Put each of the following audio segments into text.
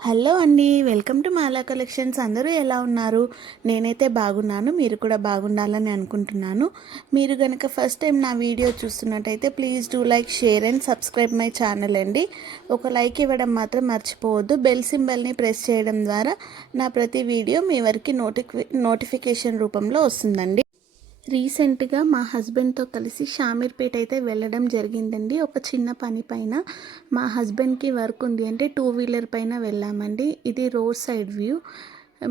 Hello అండి welcome to Mala collections. అందరూ ఎలా ఉన్నారు? నేనైతే బాగున్నాను మీరు కూడా బాగుండాలని అనుకుంటున్నాను. మీరు కనుక ఫస్ట్ టైం నా వీడియో చూస్తున్నట్టయితే please do like share and subscribe my channel అండి. ఒక లైక్ ఇవ్వడం మాత్రం మర్చిపోవద్దు. బెల్ సింబల్ని ప్రెస్ చేయడం ద్వారా నా ప్రతి వీడియో మీ వరకు నోటిఫి నోటిఫికేషన్ రూపంలో వస్తుందండి. రీసెంట్గా మా హస్బెండ్తో కలిసి షామీర్పేట అయితే వెళ్ళడం జరిగిందండి. ఒక చిన్న పని పైన మా హస్బెండ్కి వర్క్ ఉంది అంటే టూ వీలర్ పైన వెళ్ళామండి. ఇది రోడ్ సైడ్ వ్యూ.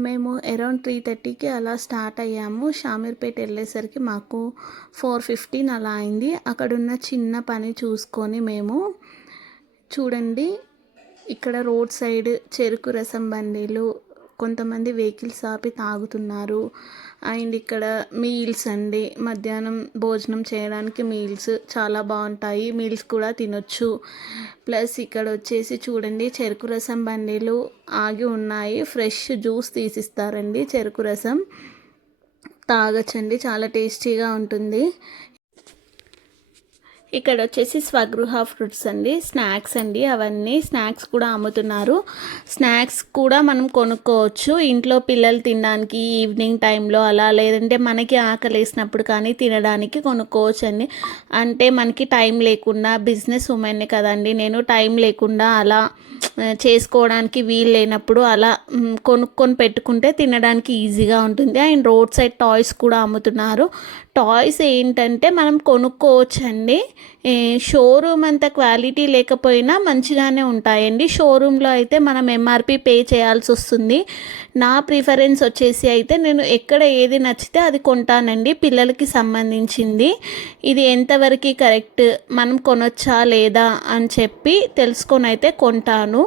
మేము అరౌండ్ త్రీ థర్టీకి అలా స్టార్ట్ అయ్యాము. షామీర్పేట వెళ్ళేసరికి మాకు ఫోర్ ఫిఫ్టీన్ అలా అయింది. అక్కడున్న చిన్న పని చూసుకొని మేము చూడండి ఇక్కడ రోడ్ సైడ్ చెరుకు రసం బండీలు కొంతమంది వెహికల్స్ ఆపి తాగుతున్నారు. అండ్ ఇక్కడ మీల్స్ అండి. మధ్యాహ్నం భోజనం చేయడానికి మీల్స్ చాలా బాగుంటాయి. మీల్స్ కూడా తినొచ్చు. ప్లస్ ఇక్కడ వచ్చేసి చూడండి చెరుకు రసం బండిలు ఆగి ఉన్నాయి. ఫ్రెష్ జ్యూస్ తీసిస్తారండి. చెరుకు రసం. తాగచ్చండి. చాలా టేస్టీగా ఉంటుంది. ఇక్కడ వచ్చేసి స్వగృహ ఫ్రూట్స్ అండి స్నాక్స్ అండి. అవన్నీ స్నాక్స్ కూడా అమ్ముతున్నారు. స్నాక్స్ కూడా మనం కొనుక్కోవచ్చు. ఇంట్లో పిల్లలు తినడానికి ఈవినింగ్ టైంలో అలా లేదంటే మనకి ఆకలి వేసినప్పుడు కానీ తినడానికి కొనుక్కోవచ్చు అండి అంటే మనకి టైం లేకుండా బిజినెస్ ఉమెన్నే కదండి. నేను టైం లేకుండా అలా చేసుకోవడానికి వీలు లేనప్పుడు అలా కొనుక్కొని పెట్టుకుంటే తినడానికి ఈజీగా ఉంటుంది. అండ్ రోడ్ సైడ్ టాయ్స్ కూడా అమ్ముతున్నారు. టాయ్స్ ఏంటంటే మనం కొనుక్కోవచ్చండి. షోరూమ్ అంత క్వాలిటీ లేకపోయినా మంచిగానే ఉంటాయండి. షోరూంలో అయితే మనం ఎంఆర్పి పే చేయాల్సి వస్తుంది. నా ప్రిఫరెన్స్ వచ్చేసి అయితే నేను ఎక్కడ ఏది నచ్చితే అది కొంటానండి. పిల్లలకి సంబంధించింది. ఇది ఎంతవరకు కరెక్ట్ మనం కొనొచ్చా లేదా అని చెప్పి తెలుసుకొని అయితే కొంటాను.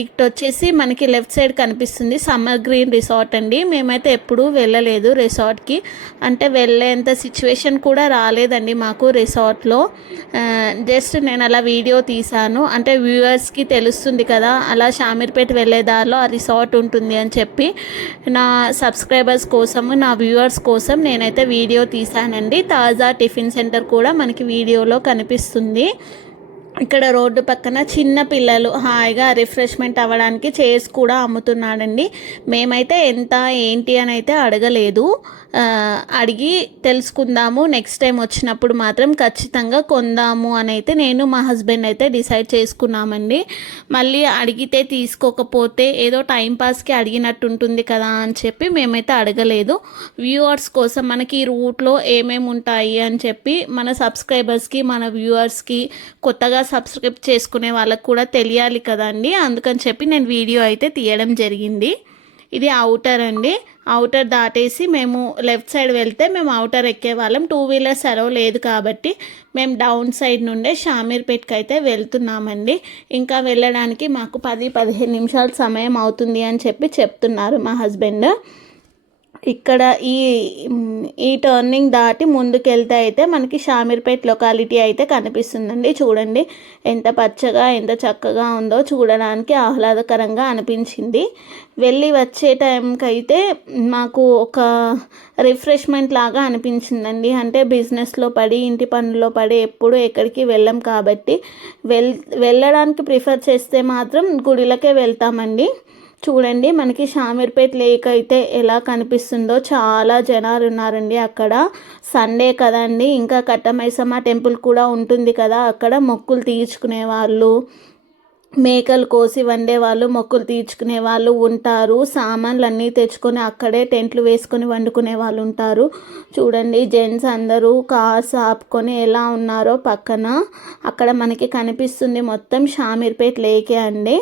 ఇటు వచ్చేసి మనకి లెఫ్ట్ సైడ్ కనిపిస్తుంది. సమ్మర్ గ్రీన్ రిసార్ట్ అండి. మేమైతే ఎప్పుడూ వెళ్ళలేదు రిసార్ట్కి అంటే వెళ్ళేంత సిచ్యువేషన్ కూడా రాలేదండి మాకు రిసార్ట్లో జస్ట్ నేను అలా వీడియో తీశాను. అంటే వ్యూవర్స్కి తెలుస్తుంది కదా అలా షామీర్పేట వెళ్ళే దారిలో ఆ రిసార్ట్ ఉంటుంది అని చెప్పి నా సబ్స్క్రైబర్స్ కోసము నా వ్యూవర్స్ కోసం నేనైతే వీడియో తీశానండి. తాజా టిఫిన్ సెంటర్ కూడా మనకి వీడియోలో కనిపిస్తుంది. ఇక్కడ రోడ్డు పక్కన చిన్న పిల్లలు హాయిగా రిఫ్రెష్మెంట్ అవ్వడానికి చైర్స్ కూడా అమ్ముతున్నాడండి. మేమైతే ఎంత ఏంటి అని అయితే అడగలేదు. అడిగి తెలుసుకుందాము. నెక్స్ట్ టైం వచ్చినప్పుడు మాత్రం ఖచ్చితంగా కొందాము అని అయితే నేను మా హస్బెండ్ అయితే డిసైడ్ చేసుకున్నామండి. మళ్ళీ అడిగితే తీసుకోకపోతే ఏదో టైంపాస్కి అడిగినట్టు ఉంటుంది కదా అని చెప్పి మేమైతే అడగలేదు. వ్యూవర్స్ కోసం మనకి ఈ రూట్లో ఏమేమి ఉంటాయి అని చెప్పి మన సబ్స్క్రైబర్స్కి మన వ్యూవర్స్కి కొత్తగా సబ్స్క్రైబ్ చేసుకునే వాళ్ళకు కూడా తెలియాలి కదండి. అందుకని చెప్పి నేను వీడియో అయితే తీయడం జరిగింది. ఇది అవుటర్ అండి. అవుటర్ దాటేసి మేము లెఫ్ట్ సైడ్ వెళ్తే మేము అవుటర్ ఎక్కే వాళ్ళం. టూ వీలర్స్ అరవ్ లేదు కాబట్టి మేము డౌన్ సైడ్ నుండే షామీర్పేట్కి అయితే వెళ్తున్నామండి. ఇంకా వెళ్ళడానికి మాకు పది పదిహేను నిమిషాలు సమయం అవుతుంది అని చెప్పి చెప్తున్నారు మా హస్బెండ్ ఇక్కడ ఈ ఈ టర్నింగ్ దాటి ముందుకెళ్తే అయితే మనకి షామీర్పేట్ లొకాలిటీ అయితే కనిపిస్తుందండి. చూడండి ఎంత పచ్చగా ఎంత చక్కగా ఉందో చూడడానికి ఆహ్లాదకరంగా అనిపించింది. వెళ్ళి వచ్చే టైంకి అయితే మాకు ఒక రిఫ్రెష్మెంట్ లాగా అనిపించిందండి. అంటే బిజినెస్లో పడి ఇంటి పనుల్లో పడి ఎప్పుడు ఎక్కడికి వెళ్ళం కాబట్టి వెల్ వెళ్ళడానికి ప్రిఫర్ చేస్తే మాత్రం గుడిలకే వెళ్తామండి. చూడండి మనకి షామీర్పేట్ లేక్ అయితే ఎలా కనిపిస్తుందో చాలా జనాలు ఉన్నారండి అక్కడ. సండే కదండి ఇంకా కట్టమైసమ్మ టెంపుల్ కూడా ఉంటుంది కదా అక్కడ మొక్కులు తీర్చుకునే వాళ్ళు మేకలు కోసి వండే వాళ్ళు మొక్కులు తీర్చుకునే వాళ్ళు ఉంటారు. సామాన్లు అన్నీ తెచ్చుకొని అక్కడే టెంట్లు వేసుకొని వండుకునే వాళ్ళు ఉంటారు. చూడండి జెంట్స్ అందరూ కార్స్ ఆపుకొని ఎలా ఉన్నారో పక్కన. అక్కడ మనకి కనిపిస్తుంది మొత్తం షామీర్పేట్ లేకే అండి.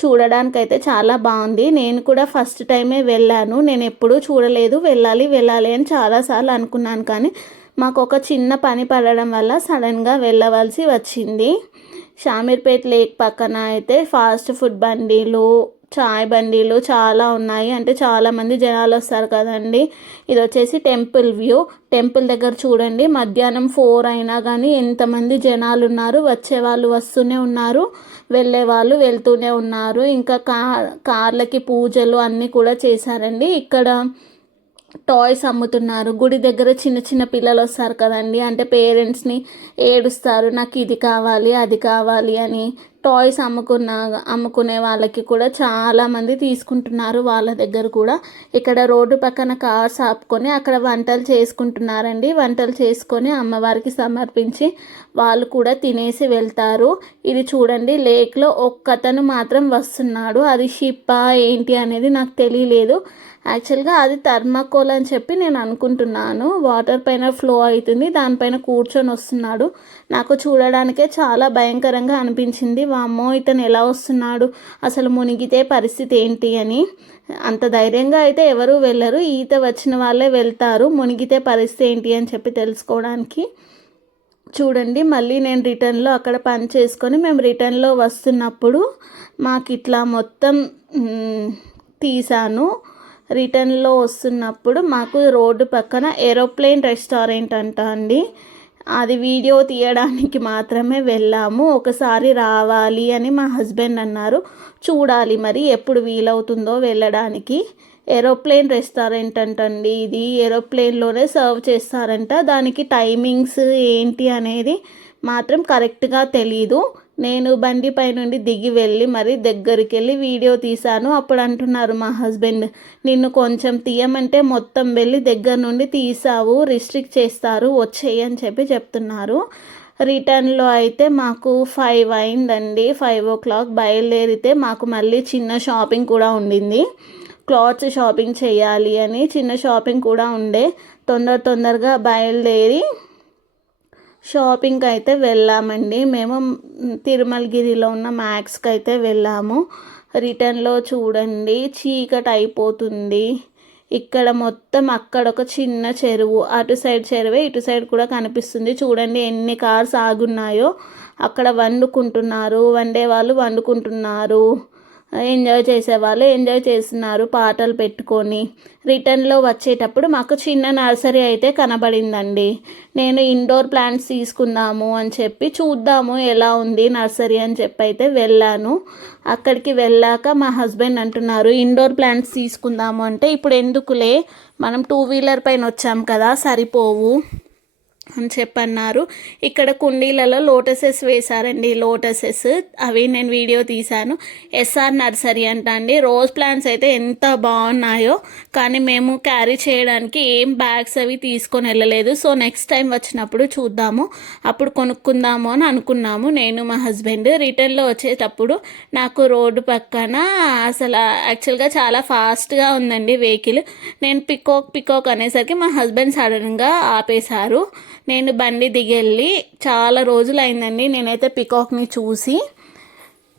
చూడడానికైతే చాలా బాగుంది. నేను కూడా ఫస్ట్ టైమే వెళ్ళాను. నేను ఎప్పుడూ చూడలేదు. వెళ్ళాలి వెళ్ళాలి అని చాలాసార్లు అనుకున్నాను. కానీ మాకు ఒక చిన్న పని పడడం వల్ల సడన్గా వెళ్ళవలసి వచ్చింది. షామీర్పేట్ లేక్ పక్కన అయితే ఫాస్ట్ ఫుడ్ బండీలు చాయ్ బండీలు చాలా ఉన్నాయి. అంటే చాలామంది జనాలు వస్తారు కదండి. ఇది వచ్చేసి టెంపుల్ వ్యూ. టెంపుల్ దగ్గర చూడండి. మధ్యాహ్నం ఫోర్ అయినా కానీ ఎంతమంది జనాలు ఉన్నారు. వచ్చే వాళ్ళు వస్తూనే ఉన్నారు. వెళ్ళే వాళ్ళు వెళ్తూనే ఉన్నారు. ఇంకా కార్ కార్లకి పూజలు అన్నీ కూడా చేశారండి. ఇక్కడ టాయ్స్ అమ్ముతున్నారు. గుడి దగ్గర చిన్న చిన్న పిల్లలు వస్తారు కదండి. అంటే పేరెంట్స్ని ఏడుస్తారు. నాకు ఇది కావాలి అది కావాలి అని టాయ్స్ అమ్ముకున్న అమ్ముకునే వాళ్ళకి కూడా చాలామంది తీసుకుంటున్నారు. వాళ్ళ దగ్గర కూడా ఇక్కడ రోడ్డు పక్కన కార్స్ ఆపుకొని అక్కడ వంటలు చేసుకుంటున్నారండి. వంటలు చేసుకొని అమ్మవారికి సమర్పించి వాళ్ళు కూడా తినేసి వెళ్తారు. ఇది చూడండి లేక్లో ఒక్కతను మాత్రం వస్తున్నాడు. అది షిప్పా ఏంటి అనేది నాకు తెలియలేదు. యాక్చువల్గా అది థర్మాకోల్ అని చెప్పి నేను అనుకుంటున్నాను. వాటర్ పైన ఫ్లో అవుతుంది. దానిపైన కూర్చొని వస్తున్నాడు. నాకు చూడడానికే చాలా భయంకరంగా అనిపించింది. వామ్మో ఇతను ఎలా వస్తున్నాడు? అసలు మునిగితే పరిస్థితి ఏంటి అని. అంత ధైర్యంగా అయితే ఎవరు వెళ్ళరు. ఈత వచ్చిన వాళ్ళే వెళ్తారు. మునిగితే పరిస్థితి ఏంటి అని చెప్పి తెలుసుకోవడానికి. చూడండి మళ్ళీ నేను రిటర్న్లో అక్కడ పని చేసుకొని మేము రిటర్న్లో వస్తున్నప్పుడు మాకు ఇట్లా మొత్తం తీశాను. తీసాను రిటర్న్లో వస్తున్నప్పుడు మాకు రోడ్డు పక్కన ఏరోప్లేన్ రెస్టారెంట్ అంట అండి. అది వీడియో తీయడానికి మాత్రమే వెళ్ళాము. ఒకసారి రావాలి అని మా హస్బెండ్ అన్నారు. చూడాలి మరి ఎప్పుడు వీలవుతుందో వెళ్ళడానికి. ఏరోప్లేన్ రెస్టారెంట్ అంటండి ఇది. ఏరోప్లేన్లోనే సర్వ్ చేస్తారంట. దానికి టైమింగ్స్ ఏంటి అనేది మాత్రం కరెక్ట్గా తెలీదు. నేను బండి పైనుండి దిగి వెళ్ళి మరి దగ్గరికి వెళ్ళి వీడియో తీశాను. అప్పుడు అంటున్నారు మా హస్బెండ్ నిన్ను కొంచెం తీయమంటే మొత్తం వెళ్ళి దగ్గర నుండి తీసావు రిస్ట్రిక్ట్ చేస్తారు వచ్చేయి అని చెప్పి చెప్తున్నారు. రిటర్న్లో అయితే మాకు ఫైవ్ అయిందండి. ఫైవ్ ఓ క్లాక్ బయలుదేరితే మాకు మళ్ళీ చిన్న షాపింగ్ కూడా ఉండింది. క్లాత్స్ షాపింగ్ చేయాలి అని చిన్న షాపింగ్ కూడా ఉండే. తొందర తొందరగా బయలుదేరి షాపింగ్కి అయితే వెళ్ళామండి. మేము తిరుమలగిరిలో ఉన్న మ్యాక్స్కి అయితే వెళ్ళాము. రిటర్న్లో చూడండి చీకటి అయిపోతుంది ఇక్కడ మొత్తం అక్కడ ఒక చిన్న చెరువు అటు సైడ్ చెరువే ఇటు సైడ్ కూడా కనిపిస్తుంది. చూడండి ఎన్ని కార్స్ ఆగున్నాయో. అక్కడ వండుకుంటున్నారు వండే వాళ్ళు వండుకుంటున్నారు. ఎంజాయ్ చేసేవాళ్ళు ఎంజాయ్ చేస్తున్నారు పాటలు పెట్టుకొని. రిటర్న్లో వచ్చేటప్పుడు మాకు చిన్న నర్సరీ అయితే కనబడిందండి. నేను ఇండోర్ ప్లాంట్స్ తీసుకుందాము అని చెప్పి చూద్దాము ఎలా ఉంది నర్సరీ అని చెప్పి అయితే వెళ్ళాను. అక్కడికి వెళ్ళాక మా హస్బెండ్ అంటున్నారు ఇండోర్ ప్లాంట్స్ తీసుకుందాము అంటే ఇప్పుడు ఎందుకులే? మనం టూ వీలర్ పైన వచ్చాం కదా సరిపోవు. అని చెప్పన్నారు. ఇక్కడ కుండీలలో లోటసెస్ వేశారండి లోటసెస్. అవి నేను వీడియో తీశాను. ఎస్ఆర్ నర్సరీ అంట అండి. రోజ్ ప్లాంట్స్ అయితే ఎంత బాగున్నాయో కానీ మేము క్యారీ చేయడానికి ఏం బ్యాగ్స్ అవి తీసుకొని వెళ్ళలేదు. సో నెక్స్ట్ టైం వచ్చినప్పుడు చూద్దాము. అప్పుడు కొనుక్కుందాము అని అనుకున్నాము. నేను మా హస్బెండ్ రిటర్న్లో వచ్చేటప్పుడు నాకు రోడ్డు పక్కన అసలు యాక్చువల్గా చాలా ఫాస్ట్గా ఉందండి వెహికల్. నేను పికోక్ పికోక్ అనేసరికి మా హస్బెండ్ సడన్గా ఆపేశారు. నేను బండి దిగెళ్ళి చాలా రోజులు అయిందండి నేనైతే పికాక్ని చూసి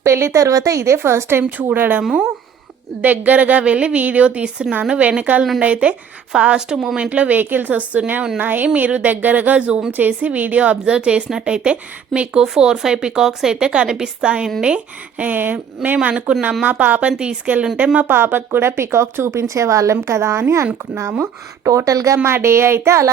పెళ్ళి తర్వాత ఇదే ఫస్ట్ టైం చూడడము. దగ్గరగా వెళ్ళి వీడియో తీస్తున్నాను. వెనకాల నుండి అయితే ఫాస్ట్ మూమెంట్లో వెహికల్స్ వస్తూనే ఉన్నాయి. మీరు దగ్గరగా జూమ్ చేసి వీడియో అబ్జర్వ్ చేసినట్టయితే మీకు ఫోర్ ఫైవ్ పికాక్స్ అయితే కనిపిస్తాయండి. మేము అనుకున్నాం మా పాపని తీసుకెళ్ళుంటే మా పాపకు కూడా పికాక్ చూపించే వాళ్ళం కదా అని అనుకున్నాము. టోటల్గా మా డే అయితే అలా